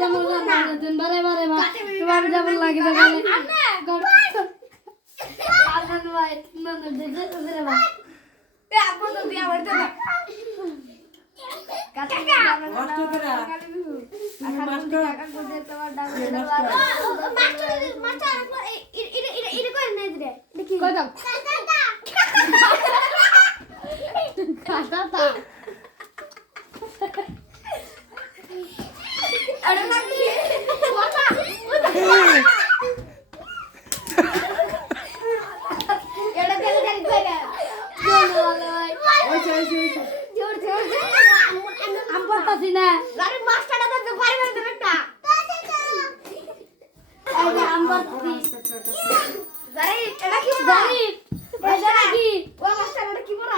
যেমন রান্না দিন বারে বারে মা তোমার যেমন লাগে দেখালে আনন্দ ভাই না দেখে তো রে ভাই এ আপন তো দিয়া বলতে না কাকা মাস্টার করা মাস্টার মাস্টার এটা করে না দিলে দেখি কই দাও কাটা তা আরে না কি বাবা এটা কেন জানি কই না ওই ওই জোর জোর আম পড়তাছি না আরে মাস্টারটা তো পারবে না একটা এই যে আম পড়তাছি আরে এটা কি বড় জানি এটা কি ও মাস্টার এটা কি বড়